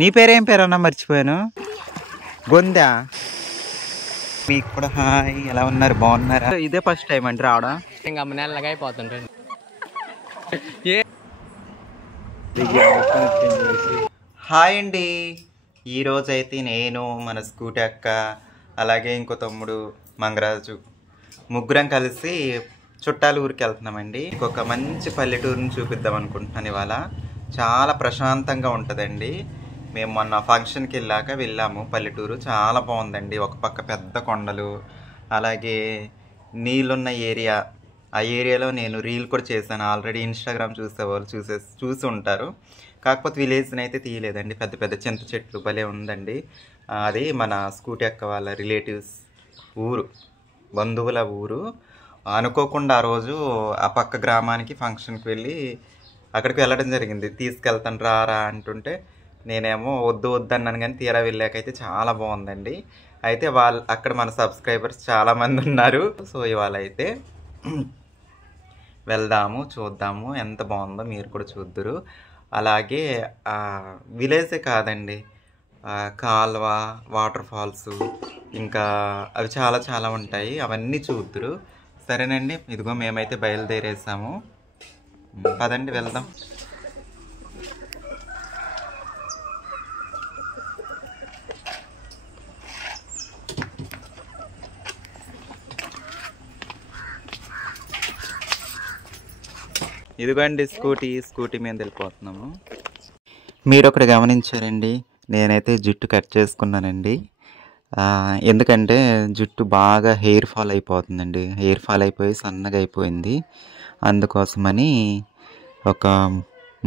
నీ పేరేం పేరన్నా మర్చిపోయాను. గొందా. మీకు కూడా హాయ్, ఎలా ఉన్నారు, బాగున్నారా? ఇదే ఫస్ట్ టైం అండి రావడం. ఇంకా నెలగా అయిపోతుంటండి. హాయ్ అండి. ఈరోజు అయితే నేను, మన స్కూటీ అక్క, అలాగే ఇంకో తమ్ముడు మంగరాజు, ముగ్గురం కలిసి చుట్టాల ఊరికి వెళ్తున్నామండి. ఇంకొక మంచి పల్లెటూరుని చూపిద్దాం అనుకుంటున్నాను. ఇవాళ చాలా ప్రశాంతంగా ఉంటుందండి. మేము మొన్న ఫంక్షన్కి వెళ్ళాము. పల్లెటూరు చాలా బాగుందండి. ఒక పక్క పెద్ద కొండలు, అలాగే నీళ్ళున్న ఏరియా. ఆ ఏరియాలో నేను రీల్ కూడా చేశాను. ఆల్రెడీ ఇన్స్టాగ్రామ్ చూసేవాళ్ళు చూసి ఉంటారు. కాకపోతే విలేజ్ని అయితే తీయలేదండి. పెద్ద పెద్ద చింత చెట్లు భలే ఉందండి. అది మన స్కూటీ అక్క వాళ్ళ రిలేటివ్స్ ఊరు, బంధువుల ఊరు. అనుకోకుండా ఆ రోజు ఆ పక్క గ్రామానికి ఫంక్షన్కి వెళ్ళి అక్కడికి వెళ్ళడం జరిగింది. తీసుకెళ్తాను రా అంటుంటే నేనేమో వద్దు అన్నాను, కానీ తీరా వెళ్ళాకైతే చాలా బాగుందండి. అయితే అక్కడ మన సబ్స్క్రైబర్స్ చాలామంది ఉన్నారు. సో ఇవాళ అయితే వెళ్దాము, చూద్దాము ఎంత బాగుందో మీరు కూడా చూద్దురు. అలాగే విలేజే కాదండి, కాల్వ, వాటర్ ఫాల్స్, ఇంకా అవి చాలా చాలా ఉంటాయి. అవన్నీ చూద్దురు. సరేనండి, ఇదిగో మేమైతే బయలుదేరేసాము. పదండి వెళ్దాం. ఇదిగోండి స్కూటీ మీద వెళ్ళిపోతున్నాము. మీరు ఒకటి గమనించారండి, నేనైతే జుట్టు కట్ చేసుకున్నానండి. ఎందుకంటే జుట్టు బాగా హెయిర్ ఫాల్ అయిపోతుందండి. హెయిర్ ఫాల్ అయిపోయి సన్నగా అయిపోయింది. అందుకోసమని ఒక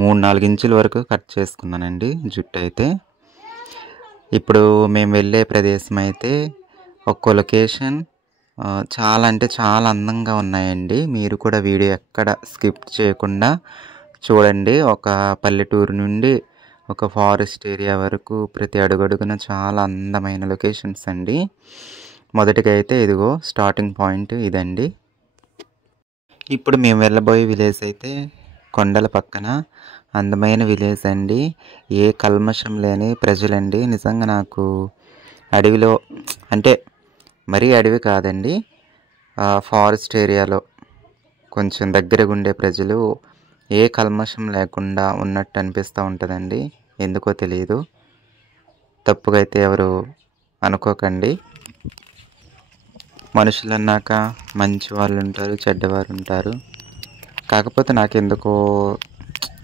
3-4 ఇంచుల వరకు కట్ చేసుకున్నానండి జుట్టు అయితే. ఇప్పుడు మేము వెళ్ళే ప్రదేశం అయితే ఒక్కో లొకేషన్ చాలా అంటే చాలా అందంగా ఉన్నాయండి. మీరు కూడా వీడియో ఎక్కడ స్కిప్ చేయకుండా చూడండి. ఒక పల్లెటూరు నుండి ఒక ఫారెస్ట్ ఏరియా వరకు ప్రతి అడుగడుగున చాలా అందమైన లొకేషన్స్ అండి. మొదటిగా అయితే ఇదిగో స్టార్టింగ్ పాయింట్ ఇదండి. ఇప్పుడు మేము వెళ్ళబోయే విలేజ్ అయితే కొండల పక్కన అందమైన విలేజ్ అండి. ఏ కల్మషం లేని ప్రజలండి. నిజంగా నాకు అడవిలో, అంటే మరీ అడవి కాదండి, ఫారెస్ట్ ఏరియాలో కొంచెం దగ్గరగా ఉండే ప్రజలు ఏ కల్మషం లేకుండా ఉన్నట్టు అనిపిస్తూ ఉంటుందండి. ఎందుకో తెలియదు. తప్పుగా అయితే ఎవరు అనుకోకండి. మనుషులు అన్నాక మంచి వాళ్ళు ఉంటారు, చెడ్డవారు ఉంటారు. కాకపోతే నాకెందుకో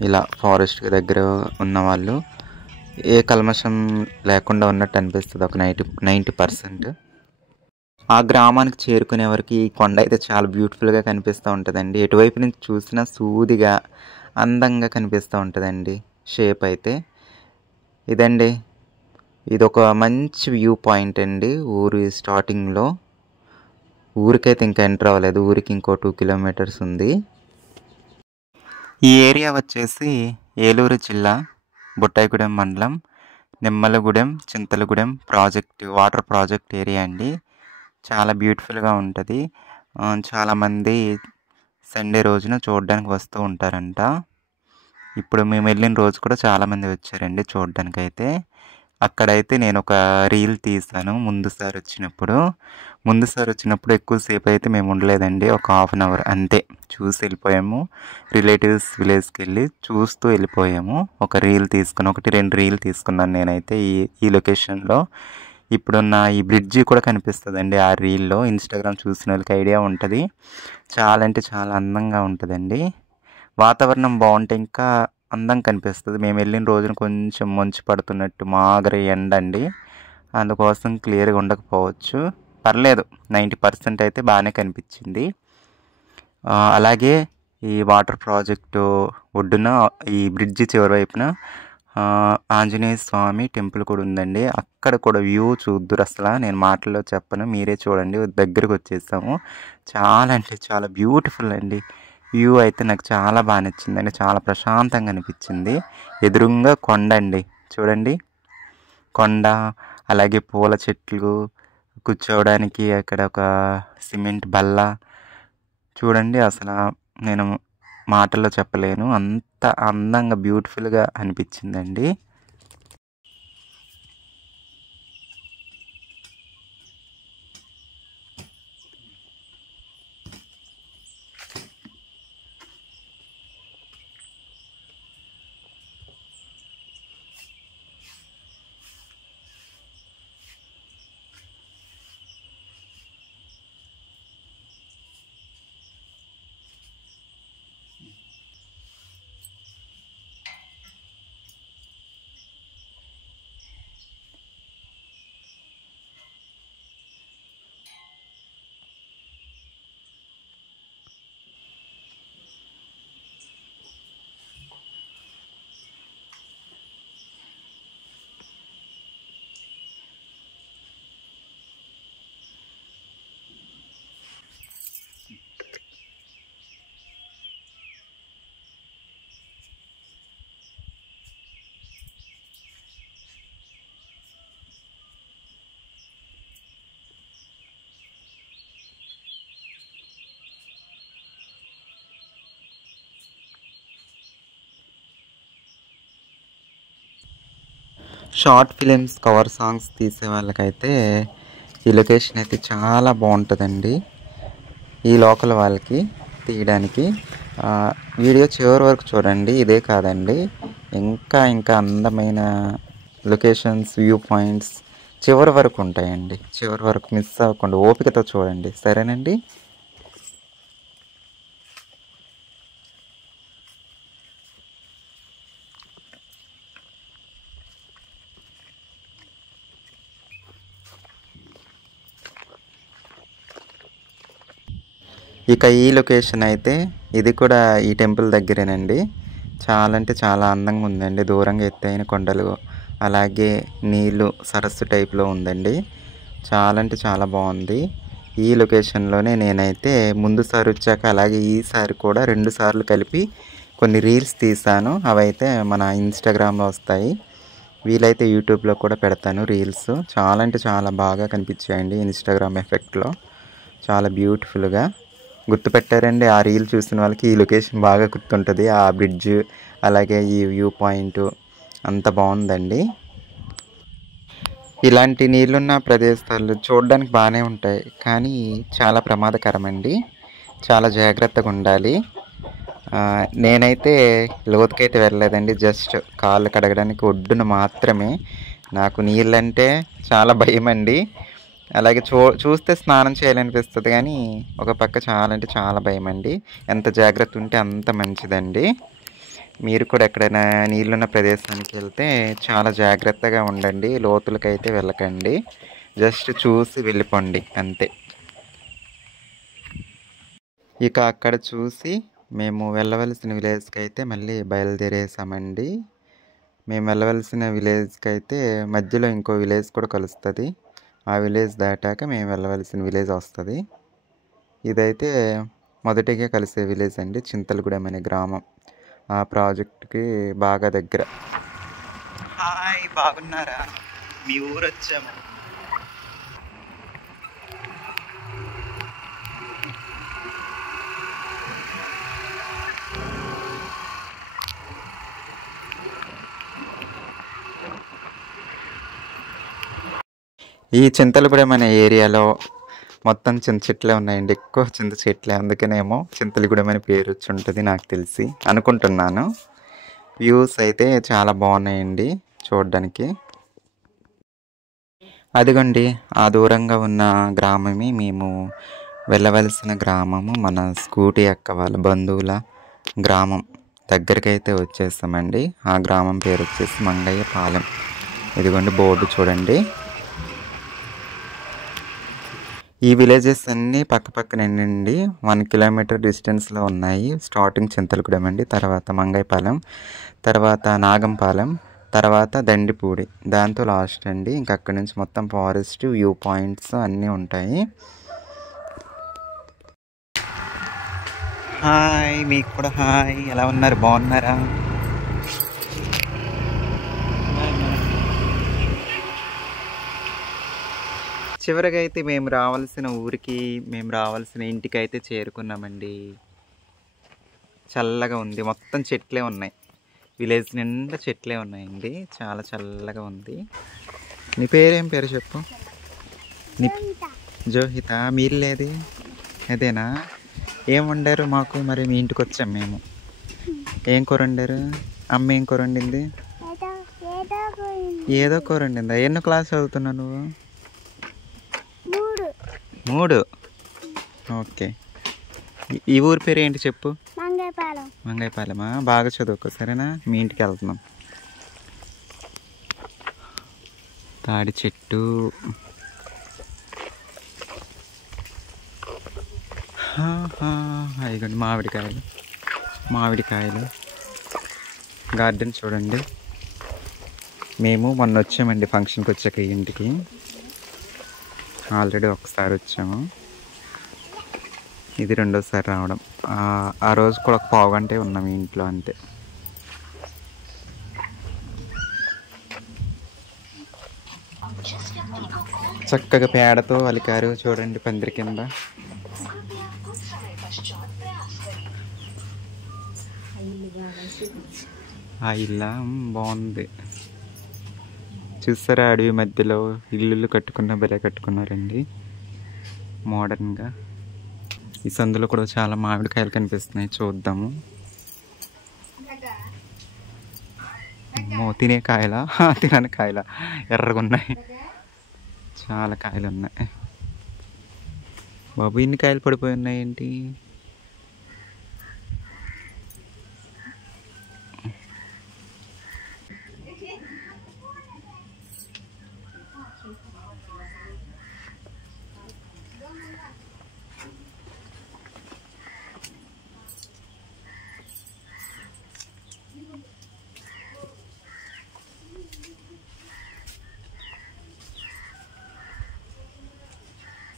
ఇలా ఫారెస్ట్కి దగ్గర ఉన్నవాళ్ళు ఏ కల్మషం లేకుండా ఉన్నట్టు అనిపిస్తుంది ఒక 90%. ఆ గ్రామానికి చేరుకునే వరకు ఈ కొండ అయితే చాలా బ్యూటిఫుల్గా కనిపిస్తూ ఉంటుందండి. ఎటువైపు నుంచి చూసినా సూదిగా అందంగా కనిపిస్తూ ఉంటుందండి షేప్ అయితే. ఇదండి, ఇది ఒక మంచి వ్యూ పాయింట్ అండి. ఊరి స్టార్టింగ్లో, ఊరికైతే ఇంకా ఎంటర్ అవ్వలేదు. ఊరికి ఇంకో 2 కిలోమీటర్స్ ఉంది. ఈ ఏరియా వచ్చేసి ఏలూరు జిల్లా, బుట్టాయిగూడెం మండలం, Nimmalagudem, Chintalagudem water project area అండి. చాలా బ్యూటిఫుల్గా ఉంటుంది. చాలామంది సండే రోజున చూడడానికి వస్తూ ఉంటారంట. ఇప్పుడు మేము వెళ్ళిన రోజు కూడా చాలామంది వచ్చారండి చూడడానికి అయితే. అక్కడైతే నేను ఒక రీల్ తీసాను ముందుసారి వచ్చినప్పుడు ఎక్కువసేపు అయితే మేము ఉండలేదండి. ఒక 1/2 అవర్ అంతే, చూసి వెళ్ళిపోయాము. రిలేటివ్స్ విలేజ్కి వెళ్ళి చూస్తూ వెళ్ళిపోయాము. ఒక రీల్ తీసుకుని 1-2 రీల్ తీసుకున్నాను నేనైతే ఈ లొకేషన్లో. ఇప్పుడున్న ఈ బ్రిడ్జి కూడా కనిపిస్తుందండి ఆ రీల్లో. ఇన్స్టాగ్రామ్ చూసిన వాళ్ళకి ఐడియా ఉంటుంది. చాలా అంటే చాలా అందంగా ఉంటుందండి. వాతావరణం బాగుంటే ఇంకా అందం కనిపిస్తుంది. మేము వెళ్ళిన రోజున కొంచెం మంచు పడుతున్నట్టు మాగరి ఎండ అండి. అందుకోసం క్లియర్గా ఉండకపోవచ్చు. పర్లేదు, 90% అయితే బాగానే కనిపించింది. అలాగే ఈ వాటర్ ప్రాజెక్టు ఒడ్డున ఈ బ్రిడ్జి చివరి వైపున ఆంజనేయ స్వామి టెంపుల్ కూడా ఉందండి. అక్కడ కూడా వ్యూ చూద్దురు. అసలు నేను మాటల్లో చెప్పను, మీరే చూడండి. దగ్గరకు వచ్చేసాము. చాలా అంటే చాలా బ్యూటిఫుల్ అండి. వ్యూ అయితే నాకు చాలా బాగా నచ్చిందండి. చాలా ప్రశాంతంగా అనిపించింది. ఎదురుగా కొండ అండి, చూడండి కొండ. అలాగే పూల చెట్లు, కూర్చోవడానికి అక్కడ ఒక సిమెంట్ బల్ల. చూడండి, అసలు నేను మాటల్లో చెప్పలేను, అంత అందంగా బ్యూటిఫుల్గా అనిపించిందండి. షార్ట్ ఫిలిమ్స్, కవర్ సాంగ్స్ తీసే వాళ్ళకైతే ఈ లొకేషన్ అయితే చాలా బాగుంటుందండి. ఈ లోకల్ వాళ్ళకి తీయడానికి వీడియో చివరి వరకు చూడండి. ఇదే కాదండి, ఇంకా ఇంకా అందమైన లొకేషన్స్, వ్యూ పాయింట్స్ చివరి వరకు ఉంటాయండి. చివరి వరకు మిస్ అవ్వకుండా ఓపికతో చూడండి, సరేనండి. ఇక ఈ లొకేషన్ అయితే ఇది కూడా ఈ టెంపుల్ దగ్గరేనండి. చాలా అంటే చాలా అందంగా ఉందండి. దూరంగా ఎత్తైన కొండలు, అలాగే నీళ్ళు సరస్సు టైప్లో ఉందండి. చాలా అంటే చాలా బాగుంది. ఈ లొకేషన్లోనే నేనైతే ముందుసారి వచ్చాక, అలాగే ఈసారి కూడా 2 సార్లు కలిపి కొన్ని రీల్స్ తీసాను. అవైతే మన ఇన్స్టాగ్రామ్లో వస్తాయి. వీలైతే యూట్యూబ్లో కూడా పెడతాను రీల్స్. చాలా అంటే చాలా బాగా కనిపించాయండి ఇన్స్టాగ్రామ్ ఎఫెక్ట్లో. చాలా బ్యూటిఫుల్గా గుర్తుపెట్టారండి. ఆ రీల్ చూసిన వాళ్ళకి ఈ లొకేషన్ బాగా గుర్తుంటుంది. ఆ బ్రిడ్జ్, అలాగే ఈ వ్యూ పాయింట్ అంత బాగుందండి. ఇలాంటి నీళ్ళున్న ప్రదేశాలు చూడడానికి బాగానే ఉంటాయి, కానీ చాలా ప్రమాదకరమండి. చాలా జాగ్రత్తగా ఉండాలి. నేనైతే లోతుకైతే వెళ్ళలేదండి. జస్ట్ కాళ్ళు కడగడానికి ఒడ్డున మాత్రమే. నాకు నీళ్ళంటే చాలా భయం అండి. అలాగే చూస్తే స్నానం చేయాలనిపిస్తుంది, కానీ ఒక పక్క చాలా అంటే చాలా భయం అండి. ఎంత జాగ్రత్త ఉంటే అంత మంచిదండి. మీరు కూడా ఎక్కడైనా నీళ్ళున్న ప్రదేశానికి వెళ్తే చాలా జాగ్రత్తగా ఉండండి. లోతులకైతే వెళ్ళకండి. జస్ట్ చూసి వెళ్ళిపోండి అంతే. ఇక అక్కడ చూసి మేము వెళ్ళవలసిన విలేజ్కి అయితే మళ్ళీ బయలుదేరేసామండి. మేము వెళ్ళవలసిన విలేజ్కి అయితే మధ్యలో ఇంకో విలేజ్ కూడా కలుస్తుంది. ఆ విలేజ్ దాటాక మేము వెళ్ళవలసిన విలేజ్ వస్తుంది. ఇదైతే మొదటిగా కలిసే విలేజ్ అండి, చింతలగూడెం అనే గ్రామం. ఆ ప్రాజెక్ట్కి బాగా దగ్గర. హాయ్, బాగున్నారా? మీ ఊరు వచ్చాము. ఈ చింతలగూడెం అనే ఏరియాలో మొత్తం చింత చెట్లే ఉన్నాయండి. ఎక్కువ చింత చెట్లే, అందుకనేమో చింతలగూడెం అని పేరు వచ్చి ఉంటుంది నాకు తెలిసి అనుకుంటున్నాను. వ్యూస్ అయితే చాలా బాగున్నాయండి చూడడానికి. అదిగోండి ఆ దూరంగా ఉన్న గ్రామమే మేము వెళ్ళవలసిన గ్రామము. మన స్కూటీ అక్క వాళ్ళ బంధువుల గ్రామం దగ్గరికి అయితే వచ్చేస్తామండి. ఆ గ్రామం పేరు వచ్చేసి మంగయ్య పాలెం. ఇదిగోండి బోర్డు చూడండి. ఈ విలేజెస్ అన్నీ పక్క పక్కనండి 1 కిలోమీటర్ డిస్టెన్స్లో ఉన్నాయి. స్టార్టింగ్ చింతలగూడెం అండి, తర్వాత మంగైపాలెం, తర్వాత నాగంపాలెం, తర్వాత దండిపూడి, దాంతో లాస్ట్ అండి. ఇంక అక్కడి నుంచి మొత్తం ఫారెస్ట్, వ్యూ పాయింట్స్ అన్నీ ఉంటాయి. హాయ్, మీకు కూడా హాయ్. ఎలా ఉన్నారు? బాగున్నారా? చివరిగా అయితే మేము రావాల్సిన ఇంటికి అయితే చేరుకున్నామండి. చల్లగా ఉంది, మొత్తం చెట్లే ఉన్నాయి. విలేజ్ నిండా చెట్లే ఉన్నాయండి. చాలా చల్లగా ఉంది. నీ పేరేం పేరు చెప్పు? నీ జోహిత. మీరు లేది అదేనా? ఏం వండారు మాకు? మరి మీ ఇంటికి వచ్చాం మేము. ఏం కూర వండారు? అమ్మ ఏం కూర వండింది? ఏదో కూర వండిందా? ఎన్నో క్లాస్ చదువుతున్నావు నువ్వు? 3. ఓకే. ఈ ఊరి పేరు ఏంటి చెప్పు? మంగైపాలెమా? బాగా చదువుకో, సరేనా? మీ ఇంటికి వెళ్తున్నాం. తాడి చెట్టు, ఇగోండి మామిడికాయలు గార్డెన్ చూడండి. మేము మొన్న వచ్చామండి ఫంక్షన్కి వచ్చాక ఈ ఇంటికి. ఆల్రెడీ ఒకసారి వచ్చాము, ఇది 2వసారి రావడం. ఆ రోజు కూడా ఒక పావు గంటే ఉన్నాం ఇంట్లో అంతే. చక్కగా పేడతో అలికారు చూడండి పందిరి కింద. ఆ ఇల్లా బాగుంది. చూస్తారా అడవి మధ్యలో ఇల్లులు భలే కట్టుకున్నారండి మోడర్న్గా. ఈ సందులో కూడా చాలా మామిడికాయలు కనిపిస్తున్నాయి, చూద్దాము. తినే కాయలా? తినని కాయలా? ఎర్రగా ఉన్నాయి, చాలా కాయలు ఉన్నాయి. బాబు ఇన్ని కాయలు పడిపోయి ఉన్నాయి ఏంటి?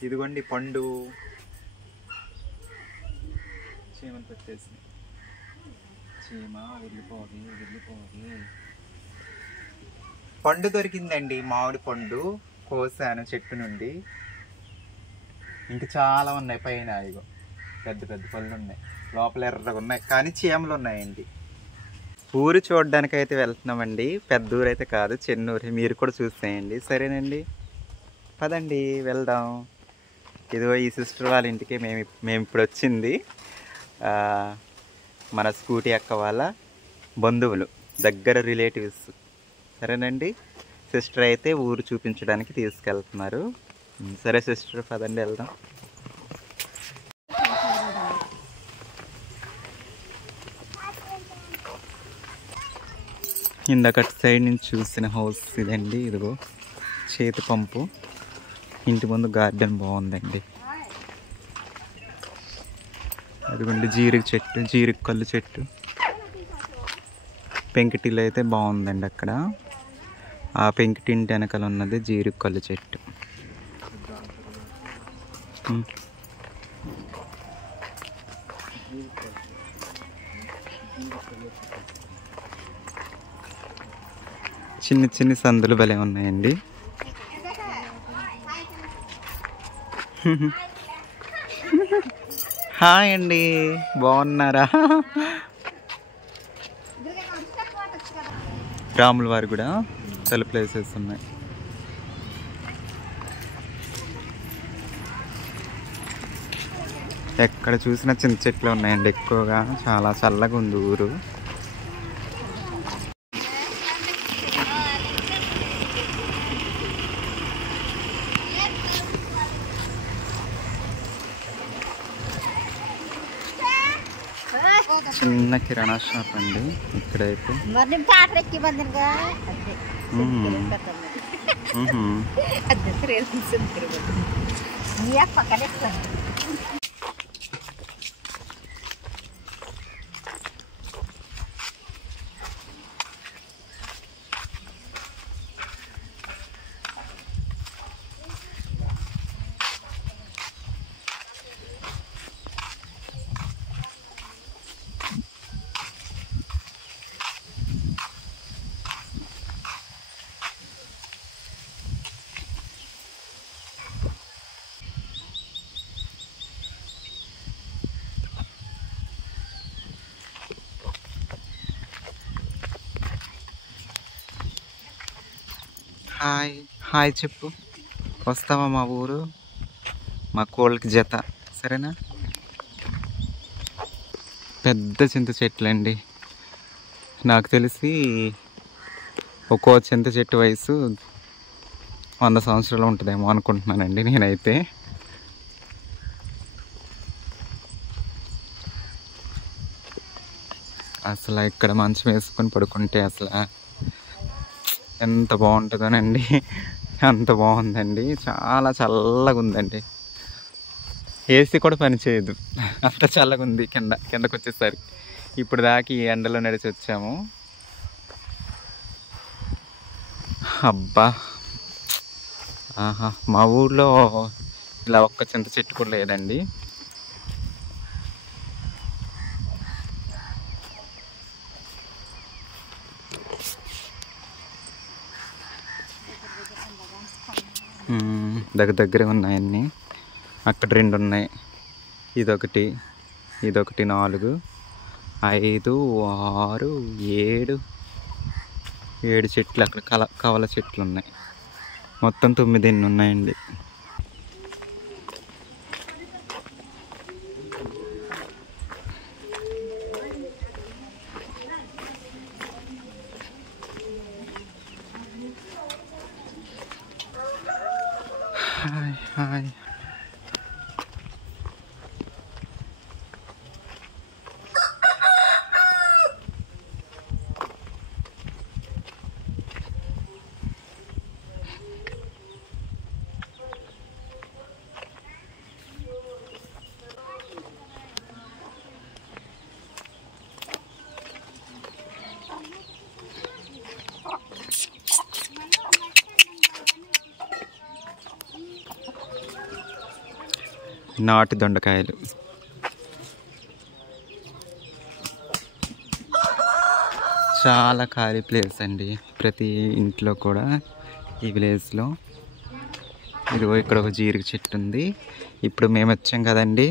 ఇదిగోండి పండు. చీమలు పెట్టేసి, చీమ వెళ్ళిపోవాలి. పండు దొరికిందండి, మామిడి పండు కోసాను చెట్టు నుండి. ఇంక చాలా ఉన్నాయి పైన, ఇగో పెద్ద పెద్ద పళ్ళు ఉన్నాయి, లోపల ఎర్రగా ఉన్నాయి, కానీ చీమలు ఉన్నాయండి. ఊరు చూడడానికి అయితే వెళ్తున్నామండి, పెద్ద ఊరు అయితే కాదు, చెన్నూరు. మీరు కూడా చూసేయండి, సరేనండి? పదండి వెళ్దాం. ఇదిగో ఈ సిస్టర్ వాళ్ళ ఇంటికి మేము ఇప్పుడు వచ్చింది. మన స్కూటీ అక్క వాళ్ళ బంధువులు, దగ్గర రిలేటివ్స్. సరేనండి, సిస్టర్ అయితే ఊరు చూపించడానికి తీసుకెళ్తున్నారు. సరే సిస్టర్, పదండి వెళ్దాం. ఇందాక సైడ్ నుంచి చూసిన హౌస్ ఇదండి. ఇదిగో చేతి పంపు, ఇంటి ముందు గార్డెన్ బాగుందండి. అదిగోండి జీరికి చెట్టు, జీరికి కళ్ళు చెట్టు. పెంకిటిల్లు అయితే బాగుందండి అక్కడ. ఆ పెంకిటింటి వెనకాల ఉన్నది జీరికి కళ్ళు చెట్టు. చిన్న చిన్న సందులు భలే ఉన్నాయండి. హాయ్ అండి, బాగున్నారా? రాముల వారు కూడా చాలా ప్లేసెస్ ఉన్నాయి. ఎక్కడ చూసినా చింత చెట్లు ఉన్నాయండి ఎక్కువగా. చాలా చల్లగా ఉంది ఊరు. చిన్న కిరాణా షాప్ అండి ఇక్కడైతే. హాయ్ హాయ్ చెప్పు. వస్తావా మా ఊరు? మా కోళ్ళకి జత, సరేనా? పెద్ద చింత చెట్లు అండి. నాకు తెలిసి ఒక్కో చింత చెట్టు వయసు 100 సంవత్సరాలు ఉంటుందేమో అనుకుంటున్నానండి నేనైతే. అసలు ఇక్కడ మంచం వేసుకొని పడుకుంటే అసలు ఎంత బాగుంటుందోనండి. అంత బాగుందండి, చాలా చల్లగా ఉందండి. ఏసీ కూడా పనిచేయదు, అంత చల్లగా ఉంది. కిందకు వచ్చేసరికి ఇప్పుడు దాకా ఈ ఎండలో నడిచి వచ్చాము. అబ్బా, ఆహా, మా ఊర్లో ఇలా ఒక్క చింత చెట్టు కూడా లేదండి. దగ్గర ఉన్నాయన్నీ. అక్కడ 2 ఉన్నాయి, ఇదొకటి 4, 5, 6, 7, 7 చెట్లు అక్కడ కవల చెట్లు ఉన్నాయి. మొత్తం 9 ఎన్ని ఉన్నాయండి. Hi hi. నాటు దొండకాయలు. చాలా ఖాళీ ప్లేస్ అండి ప్రతి ఇంట్లో కూడా ఈ విలేజ్లో. ఇదిగో ఇక్కడ ఒక జీరికి చెట్టు ఉంది. ఇప్పుడు మేము వచ్చాం కదండి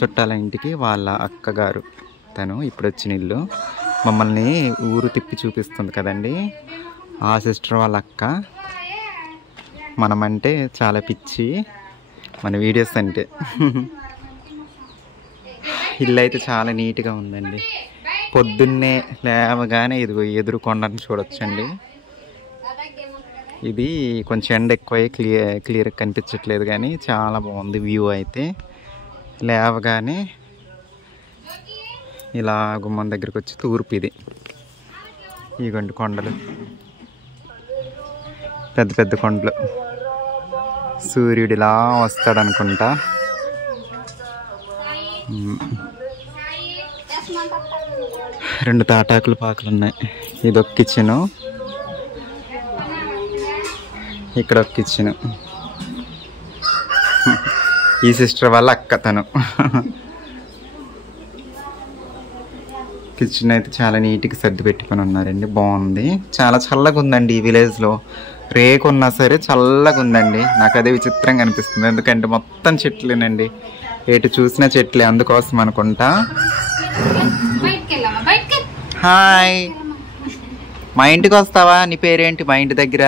చుట్టాల ఇంటికి, వాళ్ళ అక్కగారు తను ఇప్పుడు వచ్చిన ఇల్లు. మమ్మల్ని ఊరు తిప్పి చూపిస్తుంది కదండి ఆ సిస్టర్ వాళ్ళ అక్క. మనమంటే చాలా పిచ్చి మన వీడియోస్ అంటే. ఇల్లు అయితే చాలా నీట్గా ఉందండి. పొద్దున్నే లేవగానే ఇదిగో ఎదురు కొండని చూడొచ్చండి. ఇది కొంచెం ఎండ ఎక్కువ క్లియర్గా కనిపించట్లేదు కానీ చాలా బాగుంది వ్యూ అయితే. లేవగానే ఇలా గుమ్మం దగ్గరికి వచ్చి తూర్పు ఇది. ఇగోండి కొండలు, పెద్ద పెద్ద కొండలు. సూర్యుడు ఇలా వస్తాడు అనుకుంటా. రెండు తాటాకులు పాకలు ఉన్నాయి. ఇది ఒక కిచెను, ఇక్కడ ఒక కిచెను. ఈ సిస్టర్ వాళ్ళ అక్క తను. కిచెన్ అయితే చాలా నీట్గా సర్ది పెట్టుకొని ఉన్నారండి. బాగుంది, చాలా చల్లగా ఉందండి ఈ విలేజ్లో. రేకు ఉన్నా సరే చల్లగా ఉందండి. నాకు అదే విచిత్రంగా అనిపిస్తుంది, ఎందుకంటే మొత్తం చెట్లేనండి, ఎటు చూసిన చెట్లే. అందుకోసం అనుకుంటా. హాయ్, మా ఇంటికి వస్తావా? నీ పేరేంటి? మా ఇంటి దగ్గర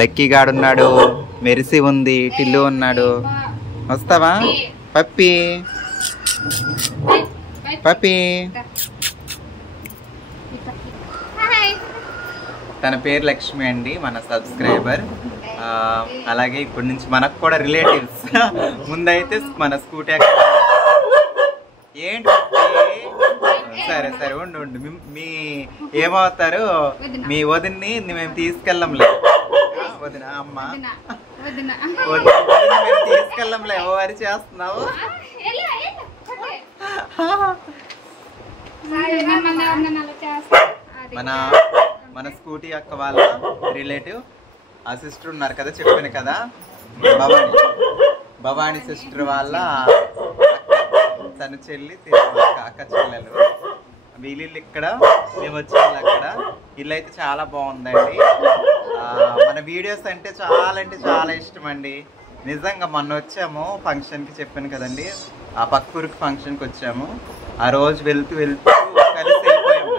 లక్కీ గాడున్నాడు, మెరిసి ఉంది, టిల్లు ఉన్నాడు. వస్తావా? పప్పి పప్పి. తన పేరు లక్ష్మి అండి, మన సబ్స్క్రైబర్. అలాగే ఇప్పటి నుంచి మనకు కూడా రిలేటివ్స్. ముందైతే మన స్కూటీ ఏంటి. సరే సరే ఉండు ఉండు. మీ ఏమవుతారు మీ వదిన్ని మేము తీసుకెళ్ళంలే. వదిన అమ్మ మేము తీసుకెళ్ళంలే. ఓ వరి చేస్తున్నావు. మన స్కూటీ అక్క వాళ్ళ రిలేటివ్ ఆ సిస్టర్ ఉన్నారు కదా, చెప్పాను కదా, భవానీ సిస్టర్ వాళ్ళ తను చెల్లి, అక్క చెల్లెలు. వీళ్ళు ఇక్కడ, మేము వచ్చేవాళ్ళు అక్కడ. ఇల్లు అయితే చాలా బాగుందండి. మన వీడియోస్ అంటే చాలా ఇష్టం అండి. నిజంగా మొన్న వచ్చాము ఫంక్షన్కి, చెప్పాను కదండి, ఆ పక్కూరికి ఫంక్షన్కి వచ్చాము. ఆ రోజు వెళ్తూ కలిసి వెళ్ళిపోయాము.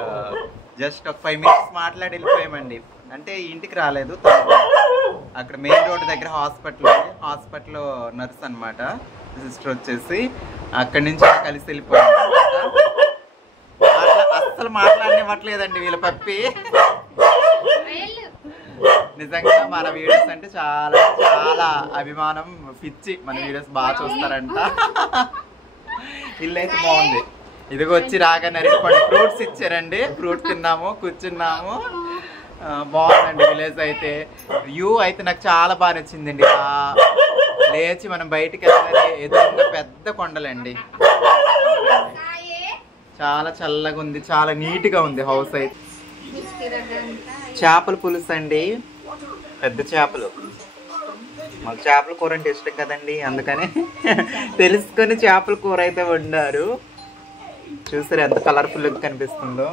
జస్ట్ ఒక 5 minutes మాట్లాడి వెళ్ళిపోయామండి. అంటే ఇంటికి రాలేదు. అక్కడ మెయిన్ రోడ్ దగ్గర హాస్పిటల్ ఉంది, హాస్పిటల్లో నర్స్ అనమాట సిస్టర్ వచ్చేసి. అక్కడి నుంచి కలిసి వెళ్ళిపోయాము. అస్సలు మాట్లాడనివ్వట్లేదండి వీళ్ళ పప్పి. నిజంగా మన వీడియోస్ అంటే చాలా అభిమానం, పిచ్చి. మన వీడియోస్ బాగా చూస్తారంట. ఇల్లు అయితే బాగుంది. ఇదిగో వచ్చి రాగానే అరటిపండు ఫ్రూట్స్ ఇచ్చారండి. ఫ్రూట్ తిన్నాము, కూర్చున్నాము. బాగుందండి విలేజ్ అయితే. వ్యూ అయితే నాకు చాలా బాగా నచ్చిందండి. లేచి మనం బయటికి వెళ్ళగానే ఎదురుగా పెద్ద కొండలండి. చాలా చల్లగా ఉంది, చాలా నీట్గా ఉంది హౌస్ అయితే. చేపల పులుసు అండి, పెద్ద చేపలు. మాకు చేపల కూర అంటే ఇష్టం కదండి, అందుకని తెలుసుకొని చేపల కూర అయితే వండారు. చూసారు ఎంత కలర్ఫుల్గా కనిపిస్తుందో.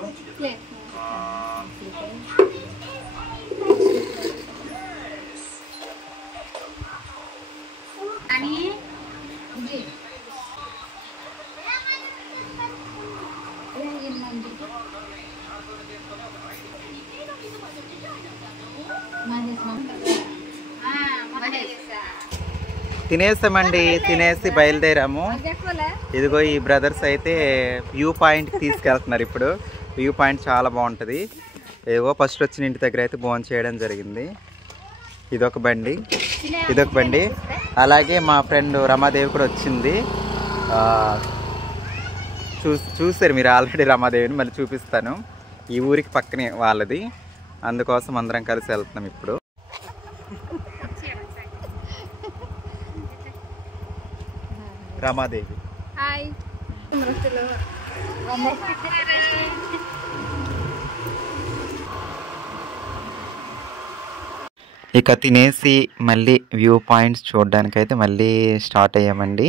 తినేసామండి, తినేసి బయలుదేరాము. ఇదిగో ఈ బ్రదర్స్ అయితే వ్యూ పాయింట్కి తీసుకెళ్తున్నారు. ఇప్పుడు వ్యూ పాయింట్ చాలా బాగుంటుంది. ఏవో ఫస్ట్ వచ్చిన ఇంటి దగ్గర అయితే భోజనం చేయడం జరిగింది. ఇదొక బండి, అలాగే మా ఫ్రెండ్ రమాదేవి కూడా వచ్చింది. చూసారు మీరు ఆల్రెడీ రమాదేవిని, మళ్ళీ చూపిస్తాను. ఈ ఊరికి పక్కనే వాళ్ళది, అందుకోసం అందరం కలిసి వెళ్తున్నాం ఇప్పుడు. రమాదేవి ఇక తినేసి మళ్ళీ వ్యూ పాయింట్స్ చూడడానికైతే మళ్ళీ స్టార్ట్ అయ్యామండి.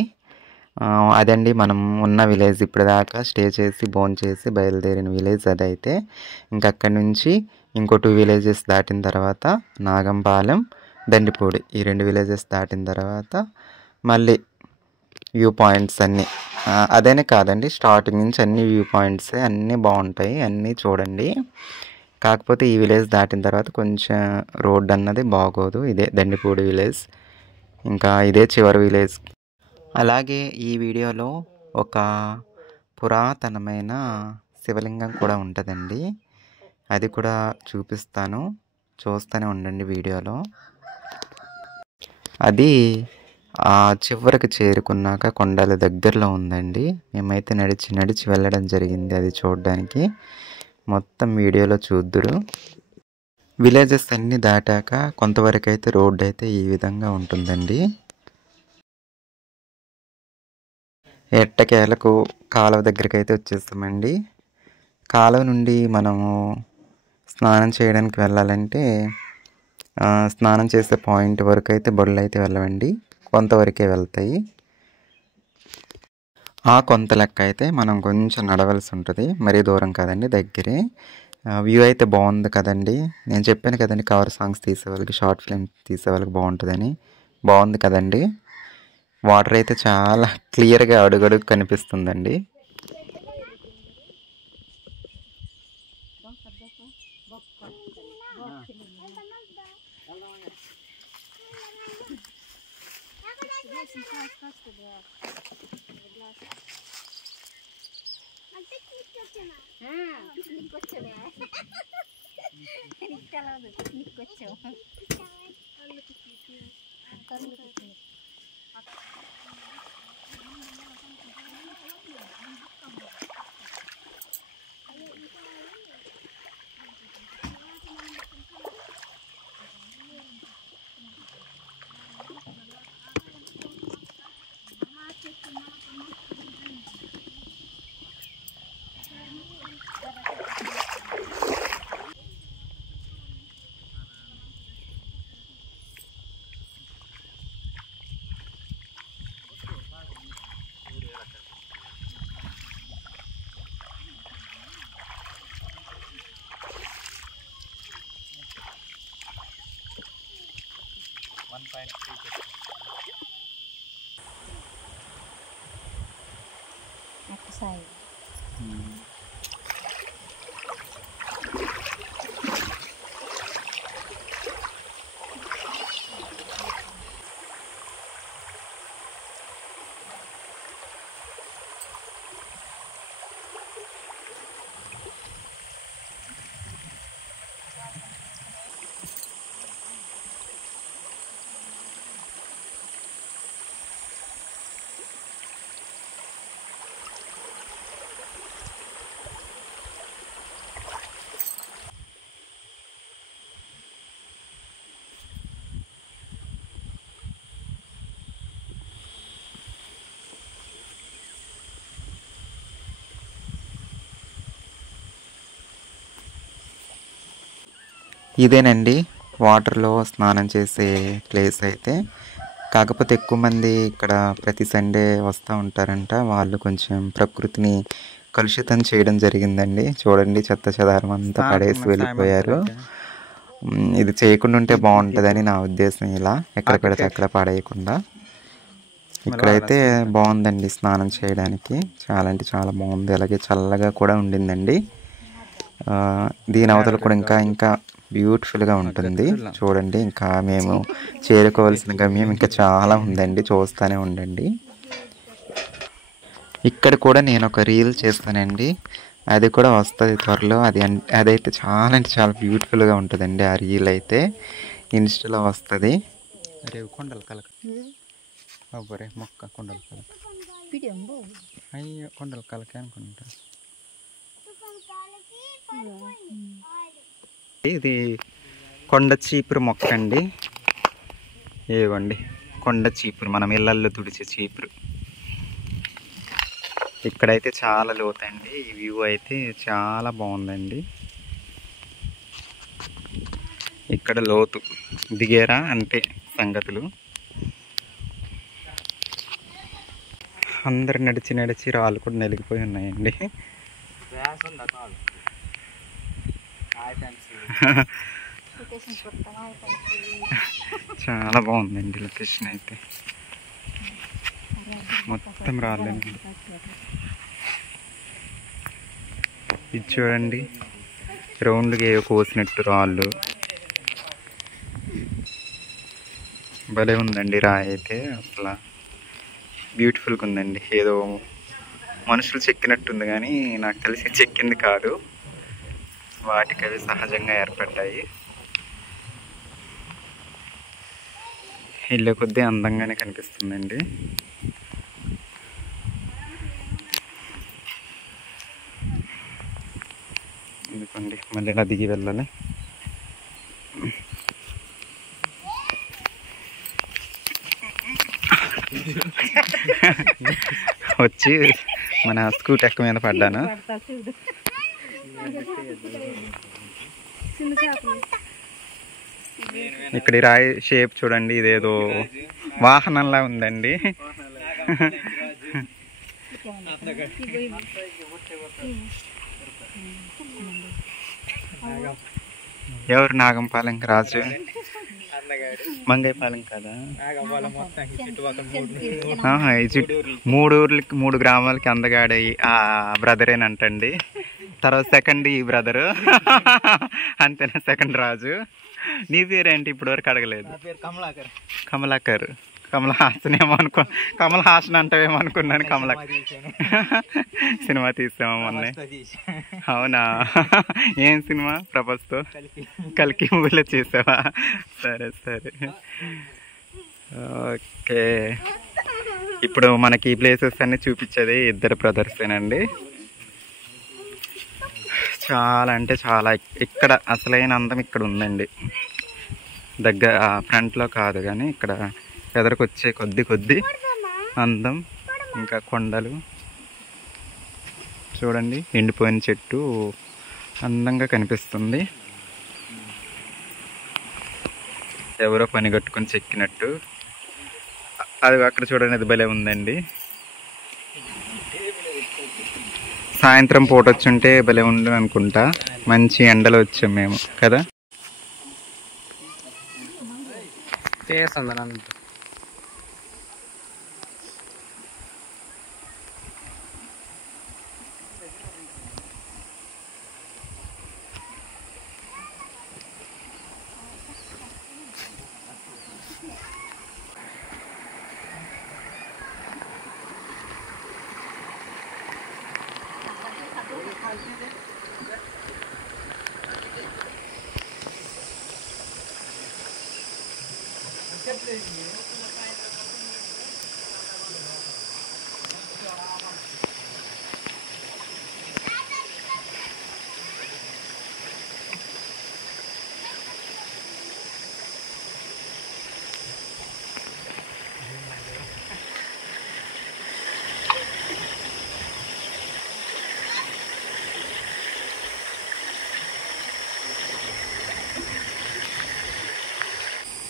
అదండి మనం ఉన్న విలేజ్. ఇప్పుడు దాకా స్టే చేసి భోంచేసి బయలుదేరిన విలేజ్ అదైతే. ఇంకా అక్కడి నుంచి ఇంకో 2 విలేజెస్ దాటిన తర్వాత నాగంపాలెం, దండిపూడి, ఈ 2 విలేజెస్ దాటిన తర్వాత మళ్ళీ వ్యూ పాయింట్స్ అన్నీ. అదేనే కాదండి, స్టార్టింగ్ నుంచి అన్ని వ్యూ పాయింట్సే, అన్నీ బాగుంటాయి, అన్నీ చూడండి. కాకపోతే ఈ విలేజ్ దాటిన తర్వాత కొంచెం రోడ్ అన్నది బాగోదు. ఇదే దండిపూడి విలేజ్, ఇంకా ఇదే చివరి విలేజ్. అలాగే ఈ వీడియోలో ఒక పురాతనమైన శివలింగం కూడా ఉంటుందండి, అది కూడా చూపిస్తాను, చూస్తూనే ఉండండి వీడియోలో. అది చివరికి చేరుకున్నాక కొండల దగ్గరలో ఉందండి. మేమైతే నడిచి వెళ్ళడం జరిగింది అది చూడడానికి. మొత్తం వీడియోలో చూద్దురు. విలేజెస్ అన్నీ దాటాక కొంతవరకు అయితే రోడ్ అయితే ఈ విధంగా ఉంటుందండి. ఎట్టకేలకు కాలువ దగ్గరికి అయితే వచ్చేస్తామండి. కాలువ నుండి మనము స్నానం చేయడానికి వెళ్ళాలంటే స్నానం చేసే పాయింట్ వరకు అయితే బళ్ళు అయితే వెళ్ళవండి, కొంతవరకే వెళ్తాయి. ఆ కొంత లెక్క అయితే మనం కొంచెం నడవలసి ఉంటుంది, మరీ దూరం కాదండి, దగ్గరే. వ్యూ అయితే బాగుంది కదండి. నేను చెప్పాను కదండి, కవర్ సాంగ్స్ తీసేవాళ్ళకి, షార్ట్ ఫిల్మ్ తీసేవాళ్ళకి బాగుంటుందని. బాగుంది కదండి. వాటర్ అయితే చాలా క్లియర్గా అడుగడుగు కనిపిస్తుందండి. ఇదేనండి వాటర్లో స్నానం చేసే ప్లేస్ అయితే. కాకపోతే ఎక్కువ మంది ఇక్కడ ప్రతి సండే వస్తూ ఉంటారంట. వాళ్ళు కొంచెం ప్రకృతిని కలుషితం చేయడం జరిగిందండి. చూడండి, చెత్త చెదారం అంతా పడేసి వెళ్ళిపోయారు. ఇది చేయకుండా ఉంటే బాగుంటుందని నా ఉద్దేశం. ఇలా ఎక్కడ పెడితే అక్కడ పడేయకుండా. ఇక్కడైతే బాగుందండి స్నానం చేయడానికి, చాలా అంటే చాలా బాగుంది. అలాగే చల్లగా కూడా ఉండిందండి. దీని అవతల కూడా ఇంకా బ్యూటిఫుల్గా ఉంటుంది. చూడండి, ఇంకా మేము చేరుకోవాల్సిన గమ్యం ఇంకా చాలా ఉందండి, చూస్తూనే ఉండండి. ఇక్కడ కూడా నేను ఒక రీల్ చేస్తానండి, అది కూడా వస్తుంది త్వరలో. అదైతే చాలా అంటే చాలా బ్యూటిఫుల్గా ఉంటుందండి. ఆ రీల్ అయితే ఇన్స్టాలో వస్తుంది. రేవు కొండలు కలక అబ్బరే మొక్క కొండలు కలక అయ్యో కొండలు కలక అనుకుంటా. ఇది కొండ చీపురు మొక్క అండి. ఇవ్వండి కొండ చీపురు, మనం ఇళ్ళల్లో తుడిచే చీపురు. ఇక్కడైతే చాలా లోతండి. ఈ వ్యూ అయితే చాలా బాగుందండి. ఇక్కడ లోతు దిగేరా అంతే సంగతులు. అందరు నడిచి నడిచి రాళ్ళు కూడా నలిగిపోయి ఉన్నాయండి. చాలా బాగుందండి లొకేషన్ అయితే, మొత్తం రాళ్ళండి. ఇది చూడండి, రౌండ్గా ఏవో కోసినట్టు రాళ్ళు. భలే ఉందండి రాయి అయితే, అసలు బ్యూటిఫుల్గా ఉందండి. ఏదో మనుషులు చెక్కినట్టుంది కానీ నాకు తెలిసి చెక్కింది కాదు, వాటికి అవి సహజంగా ఏర్పడ్డాయి. ఇల్లు కొద్దీ అందంగానే కనిపిస్తుందండి. ఎందుకండి మళ్ళీ ఇలా దిగి వెళ్ళాలి. వచ్చి మన స్కూటీ ఎక్క మీద పడ్డాను. ఇక్కడ ఈ రాయి షేప్ చూడండి, ఇదేదో వాహనంలా ఉందండి. ఎవరు నాగంపాలెం రాజు? మంగైపాలెం కదా. మూడు గ్రామాలకి అందగాడే ఆ బ్రదరేనంటండి. తర్వాత సెకండ్ ఈ బ్రదరు అంతేనా, సెకండ్ రాజు. నీ పేరేంటి? ఇప్పటి వరకు అడగలేదు. కమలాకర్. కమల్ హాసన్ ఏమో కమల్ హాసన్ అంటావేమో అనుకున్నాను. సినిమా తీసామా మొన్న? అవునా, ఏం సినిమా? ప్రభాస్తో కల్కి మూవీలో చేసావా? సరే సరే, ఓకే. ఇప్పుడు మనకి ఈ ప్లేసెస్ అన్ని చూపించేది ఇద్దరు బ్రదర్సేనండి. చాలా అంటే చాలా, ఇక్కడ అసలైన అందం ఇక్కడ ఉందండి. ఫ్రంట్లో కాదు కానీ ఇక్కడ ఎదరికొచ్చే కొద్ది అందం. ఇంకా కొండలు చూడండి, ఎండిపోయిన చెట్టు అందంగా కనిపిస్తుంది. ఎవరో పని కట్టుకొని చెక్కినట్టు. అది అక్కడ చూడండి, అది భలే ఉందండి. సాయంత్రం పూట వచ్చుంటే భలే ఉండు అనుకుంటా. మంచి ఎండలో వచ్చాం మేము కదా.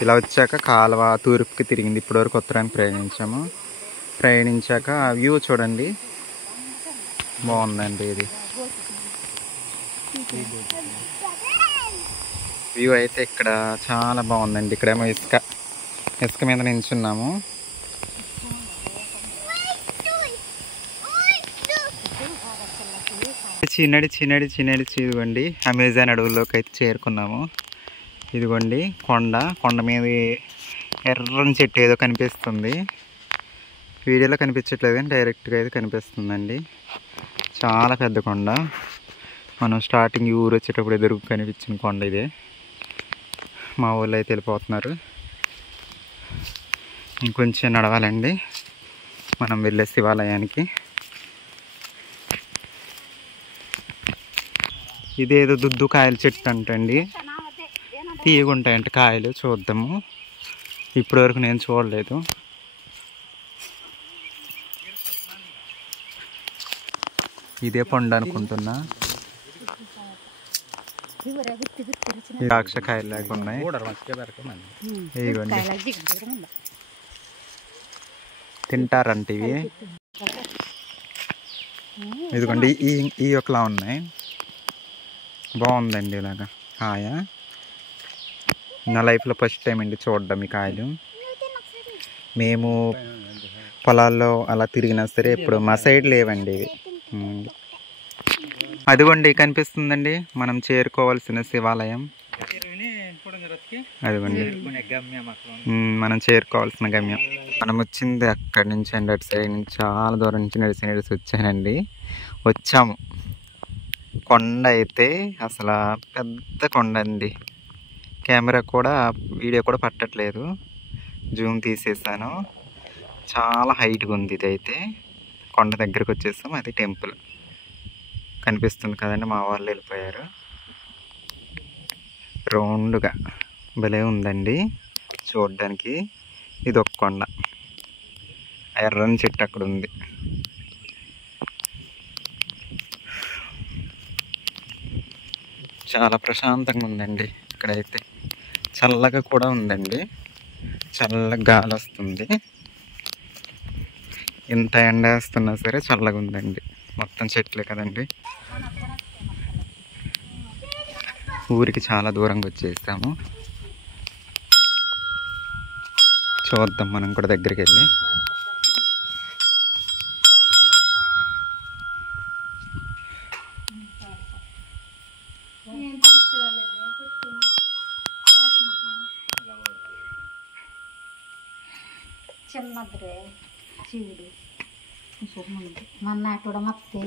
ఇలా వచ్చాక కాలువ తూర్పుకి తిరిగింది. ఇప్పటివరకు ఉత్తరానికి ప్రయాణించాక వ్యూ చూడండి, బాగుందండి. ఇది వ్యూ అయితే ఇక్కడ చాలా బాగుందండి. ఇక్కడేమో ఇసుక మీద నించున్నాము. చిన్నడి ఇదిగోండి, అమెజాన్ అడవుల్లోకి అయితే చేరుకున్నాము. ఇదిగోండి కొండ మీద ఎర్రని చెట్టు ఏదో కనిపిస్తుంది. వీడియోలో కనిపించట్లేదు కానీ డైరెక్ట్గా అయితే కనిపిస్తుందండి. చాలా పెద్ద కొండ. మనం స్టార్టింగ్ ఊరు వచ్చేటప్పుడు ఎదురు కనిపించిన కొండ ఇదే. మా ఊళ్ళో అయితే వెళ్ళిపోతున్నారు. ఇంకొంచెం నడవాలండి మనం వెళ్ళే శివాలయానికి. ఇదేదో దుద్దు కాయల చెట్టు అంటండి. తీయగుంటాయంట కాయలు. చూద్దాము. ఇప్పటివరకు నేను చూడలేదు. ఇదే పండు అనుకుంటున్నా. ద్రాక్ష కాయలు లాగా ఉన్నాయి. తింటారంట ఇవి. ఇదిగోండి ఈ ఒకలా ఉన్నాయి. బాగుందండి ఇలాగా కాయ. నా లైఫ్లో ఫస్ట్ టైం అండి చూడడం ఈ కాయలు. మేము పొలాల్లో అలా తిరిగినా సరే ఇప్పుడు మా సైడ్ లేవండి ఇవి. అదిగోండి కనిపిస్తుందండి మనం చేరుకోవాల్సిన శివాలయం. అదిగోండి మనం చేరుకోవాల్సిన గమ్యం. మనం వచ్చింది అక్కడి నుంచి అండి, అటు సైడ్ నుంచి చాలా దూరం నుంచి నడిచి వచ్చానండి. వచ్చాము. కొండ అయితే అసలు పెద్ద కొండ అండి. కెమెరా కూడా వీడియో కూడా పట్టట్లేదు. జూమ్ తీసేసాను. చాలా హైట్గా ఉంది. ఇది అయితే కొండ దగ్గరకు వచ్చేసాం. అది టెంపుల్ కనిపిస్తుంది కదండి. మా వాళ్ళు వెళ్ళిపోయారు. రౌండ్గా భలే ఉందండి చూడడానికి. ఇది ఒక కొండ. ఎర్రని చెట్టు అక్కడ ఉంది. చాలా ప్రశాంతంగా ఉందండి ఇక్కడైతే. చల్లగా కూడా ఉందండి. చల్లగా గాలి వస్తుంది. ఇంత ఎండ వేస్తున్నా సరే చల్లగా ఉందండి. మొత్తం చెట్లే కదండి. ఊరికి చాలా దూరంగా వచ్చేసాము. చూద్దాం మనం కూడా దగ్గరికి వెళ్ళి. చిన్నದ್ರೆ చీవుడు మన్నాడు కూడా ಮತ್ತೆ